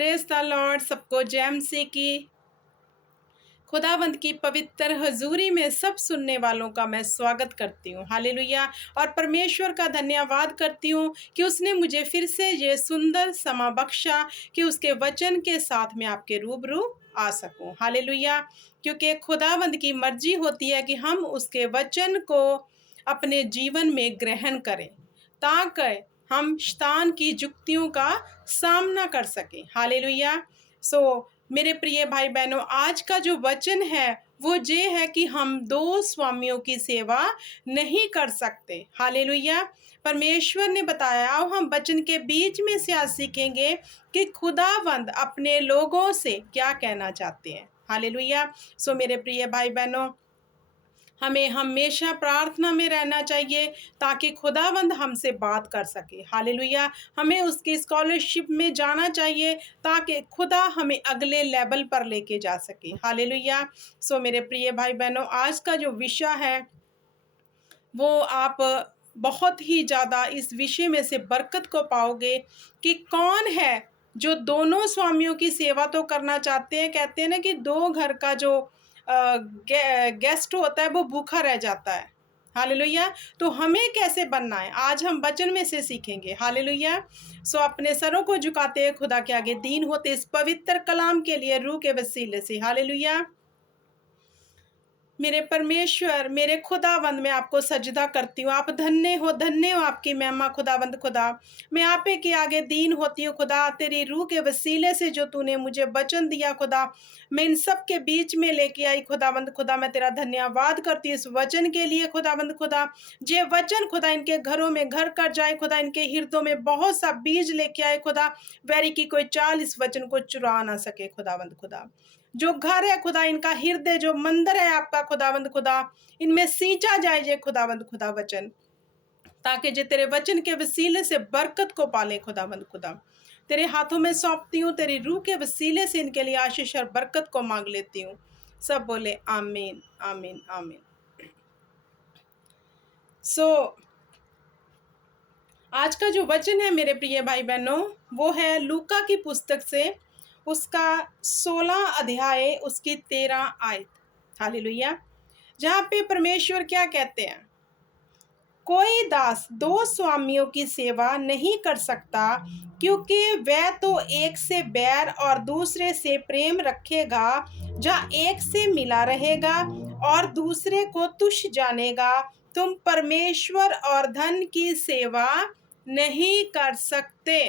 Praise the Lord. सबको जय मसीह की। खुदावंद की पवित्र हजूरी में सब सुनने वालों का मैं स्वागत करती हूँ। हालेलुया। और परमेश्वर का धन्यवाद करती हूँ कि उसने मुझे फिर से ये सुंदर समा बख्शा कि उसके वचन के साथ मैं आपके रूबरू आ सकूँ। हालेलुया। क्योंकि खुदावंद की मर्जी होती है कि हम उसके वचन को अपने जीवन में ग्रहण करें ताकि हम शैतान की जुक्तियों का सामना कर सकें। हालेलुया। मेरे प्रिय भाई बहनों, आज का जो वचन है वो ये है कि हम दो स्वामियों की सेवा नहीं कर सकते। हालेलुया। परमेश्वर ने बताया, अब हम वचन के बीच में से आज सीखेंगे कि खुदावंद अपने लोगों से क्या कहना चाहते हैं। हालेलुया। मेरे प्रिय भाई बहनों, हमें हमेशा प्रार्थना में रहना चाहिए ताकि खुदावंद हमसे बात कर सके। हालेलुया। हमें उसकी स्कॉलरशिप में जाना चाहिए ताकि खुदा हमें अगले लेवल पर लेके जा सके। हालेलुया। मेरे प्रिय भाई बहनों, आज का जो विषय है वो आप बहुत ही ज़्यादा इस विषय में से बरकत को पाओगे कि कौन है जो दोनों स्वामियों की सेवा तो करना चाहते हैं। कहते हैं ना कि दो घर का जो गेस्ट होता है वो भूखा रह जाता है। हालेलुया। तो हमें कैसे बनना है आज हम वचन में से सीखेंगे। हालेलुया। अपने सरों को झुकाते हैं खुदा के आगे दीन होते इस पवित्र कलाम के लिए रूह के वसीले से। हालेलुया। मेरे परमेश्वर, मेरे खुदावंद, मैं आपको सजदा करती हूँ। आप धन्य हो आपकी महिमा खुदावंद। खुदा, मैं आप ही के आगे दीन होती हूँ खुदा, तेरी रूह के वसीले से जो तूने मुझे वचन दिया खुदा, मैं इन सब के बीच में लेके आई खुदावंद। खुदा, मैं तेरा धन्यवाद करती हूँ इस वचन के लिए खुदावंद। खुदा, ये वचन खुदा इनके घरों में घर कर जाए खुदा, इनके हृदयों में बहुत सा बीज लेके आए खुदा, वैरी की कोई चाल इस वचन को चुरा ना सके खुदावंद। खुदा, जो घर है खुदा, इनका हृदय जो मंदिर है आपका खुदावंद, खुदा इनमें सींचा जाए जे खुदावंद खुदा वचन, ताकि जे तेरे वचन के वसीले से बरकत को पाले खुदावंद। खुदा, तेरे हाथों में सौंपती हूँ, तेरी रूह के वसीले से इनके लिए आशीष और बरकत को मांग लेती हूँ। सब बोले आमीन आमीन आमीन। आज का जो वचन है मेरे प्रिय भाई बहनों, वो है लूका की पुस्तक से उसका 16 अध्याय उसकी 13 आयत। हालेलुया। जहाँ पे परमेश्वर क्या कहते हैं, कोई दास दो स्वामियों की सेवा नहीं कर सकता, क्योंकि वह तो एक से बैर और दूसरे से प्रेम रखेगा, जहाँ एक से मिला रहेगा और दूसरे को तुच्छ जानेगा। तुम परमेश्वर और धन की सेवा नहीं कर सकते।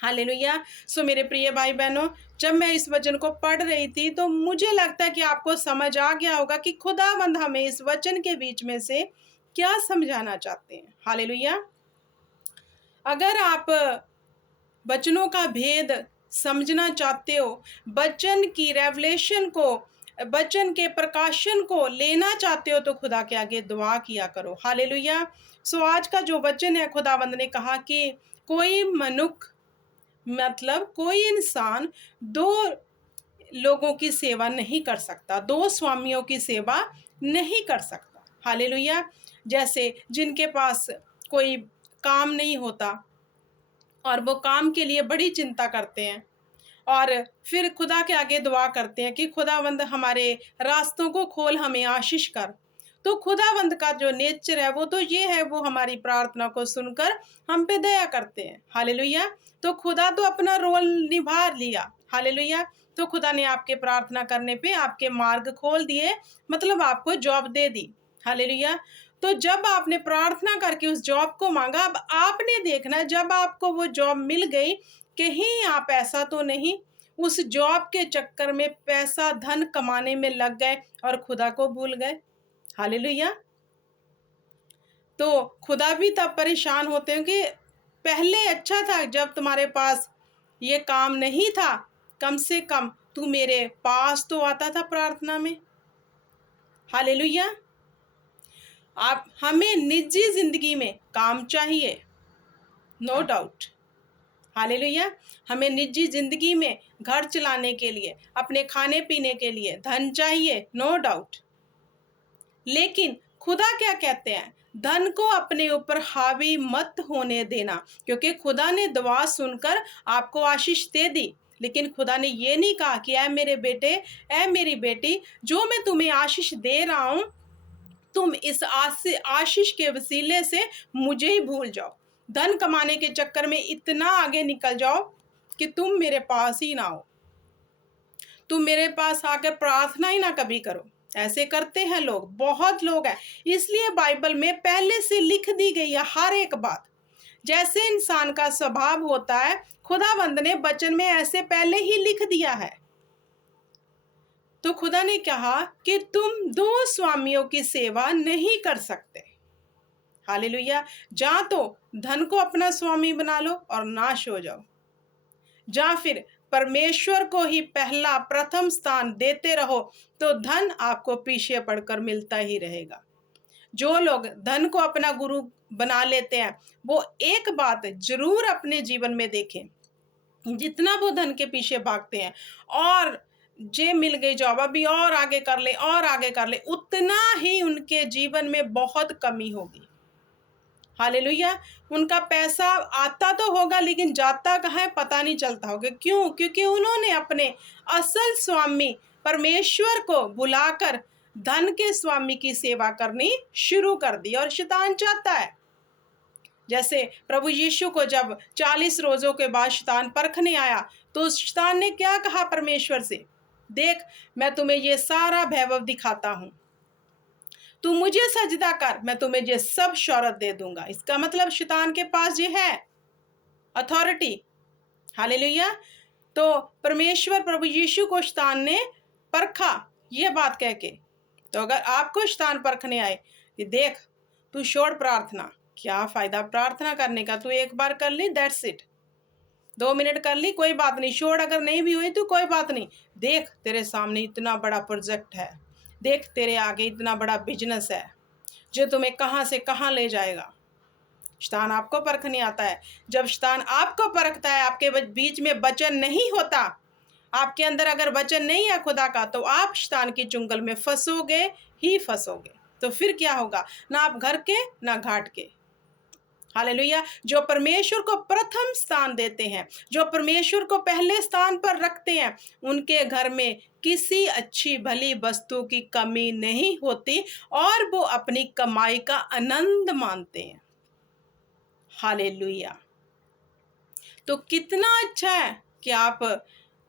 हालेलुया। मेरे प्रिय भाई बहनों, जब मैं इस वचन को पढ़ रही थी तो मुझे लगता है कि आपको समझ आ गया होगा कि खुदावंद हमें इस वचन के बीच में से क्या समझाना चाहते हैं। हालेलुया। अगर आप वचनों का भेद समझना चाहते हो, वचन की रेवलेशन को, वचन के प्रकाशन को लेना चाहते हो, तो खुदा के आगे दुआ किया करो। हालेलुया। आज का जो वचन है, खुदावंद ने कहा कि कोई मनुष्य, मतलब कोई इंसान दो लोगों की सेवा नहीं कर सकता, दो स्वामियों की सेवा नहीं कर सकता। हालेलुया। जैसे जिनके पास कोई काम नहीं होता और वो काम के लिए बड़ी चिंता करते हैं और फिर खुदा के आगे दुआ करते हैं कि खुदावंद हमारे रास्तों को खोल, हमें आशीष कर। तो खुदावंद का जो नेचर है वो तो ये है, वो हमारी प्रार्थना को सुनकर हम पे दया करते हैं। हालेलुया। तो खुदा तो अपना रोल निभा लिया। हालेलुया। तो खुदा ने आपके प्रार्थना करने पे आपके मार्ग खोल दिए, मतलब आपको जॉब दे दी। हालेलुया। तो जब आपने प्रार्थना करके उस जॉब को मांगा, अब आपने देखना जब आपको वो जॉब मिल गई, कहीं आप ऐसा तो नहीं उस जॉब के चक्कर में पैसा धन कमाने में लग गए और खुदा को भूल गए। हालेलुया। तो खुदा भी तब परेशान होते हैं कि पहले अच्छा था जब तुम्हारे पास ये काम नहीं था, कम से कम तू मेरे पास तो आता था प्रार्थना में। हालेलुया। आप हमें निजी जिंदगी में काम चाहिए, नो डाउट। हालेलुया। हमें निजी जिंदगी में घर चलाने के लिए, अपने खाने पीने के लिए धन चाहिए, नो डाउट। लेकिन खुदा क्या कहते हैं, धन को अपने ऊपर हावी मत होने देना, क्योंकि खुदा ने दुआ सुनकर आपको आशीष दे दी, लेकिन खुदा ने ये नहीं कहा कि ऐ मेरे बेटे, ऐ मेरी बेटी, जो मैं तुम्हें आशीष दे रहा हूँ, तुम इस आशीष के वसीले से मुझे ही भूल जाओ, धन कमाने के चक्कर में इतना आगे निकल जाओ कि तुम मेरे पास ही ना हो, तुम मेरे पास आकर प्रार्थना ही ना कभी करो। ऐसे करते हैं लोग, बहुत लोग हैं। इसलिए बाइबल में पहले से लिख दी गई है हर एक बात। जैसे इंसान का स्वभाव होता है, खुदावंद ने वचन में ऐसे पहले ही लिख दिया है। तो खुदा ने कहा कि तुम दो स्वामियों की सेवा नहीं कर सकते। हालेलुया। जा तो धन को अपना स्वामी बना लो और नाश हो जाओ, या फिर परमेश्वर को ही पहला प्रथम स्थान देते रहो, तो धन आपको पीछे पड़कर मिलता ही रहेगा। जो लोग धन को अपना गुरु बना लेते हैं, वो एक बात जरूर अपने जीवन में देखें, जितना वो धन के पीछे भागते हैं और जे मिल गई जॉब, अभी और आगे कर ले और आगे कर ले, उतना ही उनके जीवन में बहुत कमी होगी। हालेलुया। उनका पैसा आता तो होगा, लेकिन जाता कहाँ है पता नहीं चलता होगा। क्यों? क्योंकि उन्होंने अपने असल स्वामी परमेश्वर को बुलाकर धन के स्वामी की सेवा करनी शुरू कर दी। और शैतान चाहता है, जैसे प्रभु यीशु को जब 40 रोजों के बाद शैतान परखने आया, तो शैतान ने क्या कहा परमेश्वर से? देख, मैं तुम्हें ये सारा वैभव दिखाता हूं, तू मुझे सजदा कर, मैं तुम्हें ये सब शौहरत दे दूंगा। इसका मतलब शैतान के पास ये है अथॉरिटी। हालेलुया। तो परमेश्वर प्रभु यीशु को शैतान ने परखा ये बात कह के। तो अगर आपको शैतान परखने आए कि देख, तू छोड़ प्रार्थना, क्या फायदा प्रार्थना करने का, तू एक बार कर ली, दैट्स इट, 2 मिनट कर ली, कोई बात नहीं, छोड़, अगर नहीं भी हुई तो कोई बात नहीं, देख तेरे सामने इतना बड़ा प्रोजेक्ट है, देख तेरे आगे इतना बड़ा बिजनेस है जो तुम्हें कहाँ से कहाँ ले जाएगा। शैतान आपको परखने आता है। जब शैतान आपको परखता है, आपके बीच में वचन नहीं होता, आपके अंदर अगर वचन नहीं है खुदा का, तो आप शैतान की चुंगल में फंसोगे ही फंसोगे। तो फिर क्या होगा? ना आप घर के ना घाट के। हालेलुया। जो परमेश्वर को प्रथम स्थान देते हैं, जो परमेश्वर को पहले स्थान पर रखते हैं, उनके घर में किसी अच्छी भली वस्तु की कमी नहीं होती और वो अपनी कमाई का आनंद मानते हैं। हालेलुया। तो कितना अच्छा है कि आप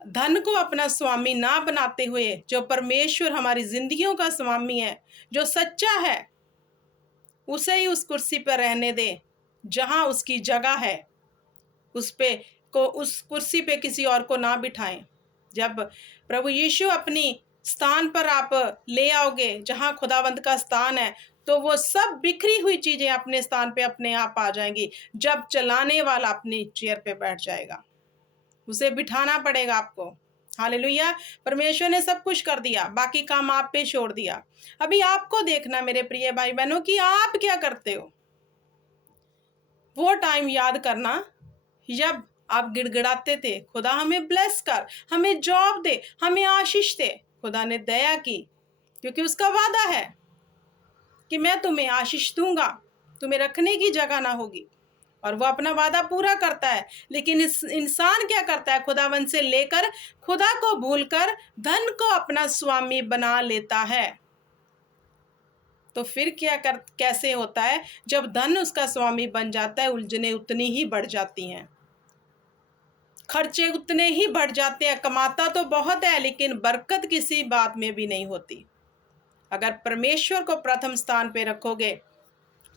धन को अपना स्वामी ना बनाते हुए, जो परमेश्वर हमारी जिंदगियों का स्वामी है, जो सच्चा है, उसे ही उस कुर्सी पर रहने दे जहां उसकी जगह है। उस कुर्सी पे किसी और को ना बिठाएं। जब प्रभु यीशु अपनी स्थान पर आप ले आओगे, जहां खुदावंद का स्थान है, तो वो सब बिखरी हुई चीजें अपने स्थान पे अपने आप आ जाएंगी। जब चलाने वाला अपनी चेयर पे बैठ जाएगा, उसे बिठाना पड़ेगा आपको। हालेलुया। परमेश्वर ने सब कुछ कर दिया, बाकी काम आप पे छोड़ दिया। अभी आपको देखना मेरे प्रिय भाई बहनों कि आप क्या करते हो। वो टाइम याद करना जब आप गिड़गिड़ाते थे, खुदा हमें ब्लेस कर, हमें जॉब दे, हमें आशीष दे। खुदा ने दया की, क्योंकि उसका वादा है कि मैं तुम्हें आशीष दूंगा, तुम्हें रखने की जगह ना होगी, और वो अपना वादा पूरा करता है। लेकिन इस इंसान क्या करता है? खुदावन से लेकर खुदा को भूलकर धन को अपना स्वामी बना लेता है। तो फिर कैसे होता है? जब धन उसका स्वामी बन जाता है, उलझने उतनी ही बढ़ जाती हैं, खर्चे उतने ही बढ़ जाते हैं। कमाता तो बहुत है, लेकिन बरकत किसी बात में भी नहीं होती। अगर परमेश्वर को प्रथम स्थान पे रखोगे,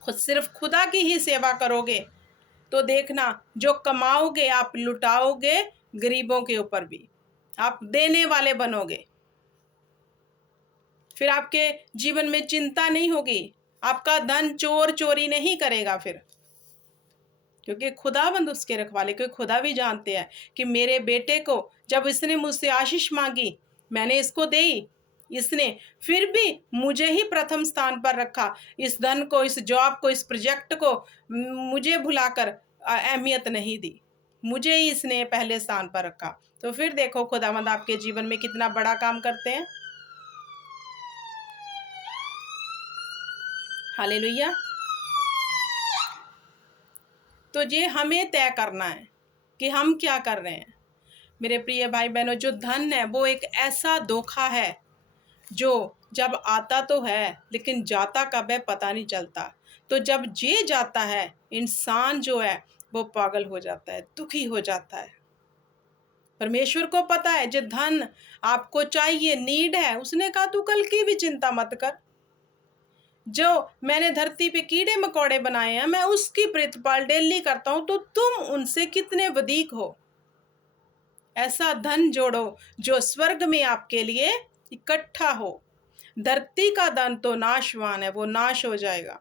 सिर्फ खुदा की ही सेवा करोगे, तो देखना जो कमाओगे आप लुटाओगे गरीबों के ऊपर भी, आप देने वाले बनोगे। फिर आपके जीवन में चिंता नहीं होगी, आपका धन चोर चोरी नहीं करेगा फिर, क्योंकि खुदाबंद उसके रखवाले। क्योंकि खुदा भी जानते हैं कि मेरे बेटे को जब इसने मुझसे आशीष मांगी, मैंने इसको दी, इसने फिर भी मुझे ही प्रथम स्थान पर रखा। इस धन को, इस जॉब को, इस प्रोजेक्ट को मुझे भुलाकर अहमियत नहीं दी, मुझे ही इसने पहले स्थान पर रखा। तो फिर देखो खुदावंद आपके जीवन में कितना बड़ा काम करते हैं। हालेलुया। तो ये हमें तय करना है कि हम क्या कर रहे हैं। मेरे प्रिय भाई बहनों, जो धन है वो एक ऐसा धोखा है जो जब आता तो है लेकिन जाता कब है पता नहीं चलता। तो जब ये जाता है, इंसान जो है वो पागल हो जाता है, दुखी हो जाता है। परमेश्वर को पता है जो धन आपको चाहिए, नीड है, उसने कहा तू कल की भी चिंता मत कर। जो मैंने धरती पे कीड़े मकोड़े बनाए हैं, मैं उसकी प्रतिपाल डेली करता हूं, तो तुम उनसे कितने वधीक हो। ऐसा धन जोड़ो जो स्वर्ग में आपके लिए इकट्ठा हो। धरती का धन तो नाशवान है, वो नाश हो जाएगा।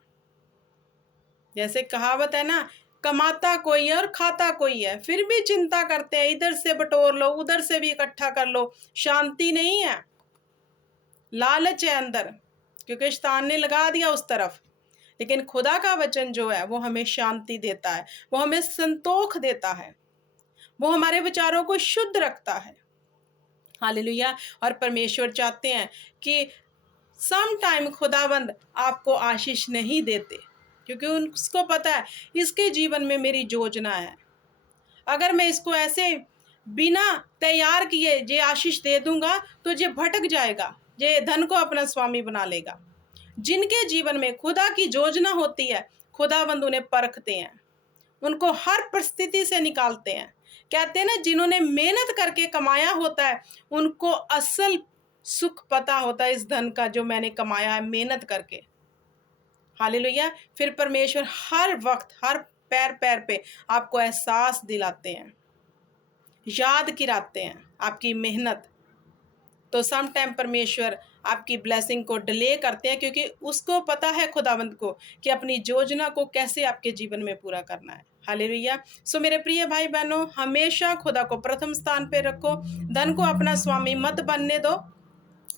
जैसे कहावत है ना, कमाता कोई है और खाता कोई है, फिर भी चिंता करते हैं, इधर से बटोर लो, उधर से भी इकट्ठा कर लो, शांति नहीं है, लालच है अंदर, क्योंकि शैतान ने लगा दिया उस तरफ। लेकिन खुदा का वचन जो है वो हमें शांति देता है, वो हमें संतोख देता है, वो हमारे विचारों को शुद्ध रखता है। हालेलुया। और परमेश्वर चाहते हैं कि सम टाइम खुदावंद आपको आशीष नहीं देते, क्योंकि उसको पता है इसके जीवन में मेरी योजना है। अगर मैं इसको ऐसे बिना तैयार किए ये आशीष दे दूंगा तो ये भटक जाएगा, ये धन को अपना स्वामी बना लेगा। जिनके जीवन में खुदा की योजना होती है, खुदावंद उन्हें परखते हैं, उनको हर परिस्थिति से निकालते हैं। कहते हैं ना, जिन्होंने मेहनत करके कमाया होता है उनको असल सुख पता होता है इस धन का जो मैंने कमाया है मेहनत करके। हालेलुया। फिर परमेश्वर हर वक्त हर पैर पैर पे आपको एहसास दिलाते हैं, याद किराते हैं आपकी मेहनत। तो सम टाइम परमेश्वर आपकी ब्लेसिंग को डिले करते हैं, क्योंकि उसको पता है खुदावंत को कि अपनी योजना को कैसे आपके जीवन में पूरा करना है। हालेलुया। सो मेरे प्रिय भाई बहनों, हमेशा खुदा को प्रथम स्थान पे रखो, धन को अपना स्वामी मत बनने दो।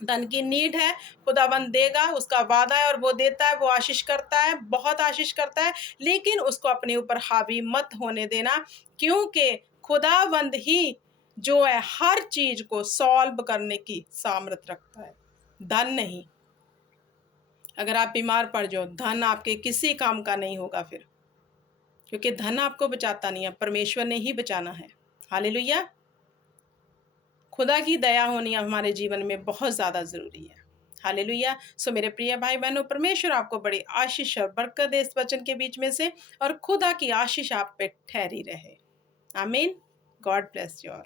धन की नीड है, खुदावंद देगा, उसका वादा है और वो देता है, वो आशीष करता है, बहुत आशीष करता है, लेकिन उसको अपने ऊपर हावी मत होने देना, क्योंकि खुदावंद ही जो है हर चीज को सॉल्व करने की सामर्थ्य रखता है, धन नहीं। अगर आप बीमार पड़ जाओ, धन आपके किसी काम का नहीं होगा फिर, क्योंकि धन आपको बचाता नहीं है, परमेश्वर ने ही बचाना है। हालेलुया। खुदा की दया होनी हमारे जीवन में बहुत ज़्यादा ज़रूरी है। हालेलुया। सो मेरे प्रिय भाई बहनों, परमेश्वर आपको बड़ी आशीष और बरकत दे इस वचन के बीच में से, और खुदा की आशीष आप पे ठहरी रहे। आमीन। God bless you all.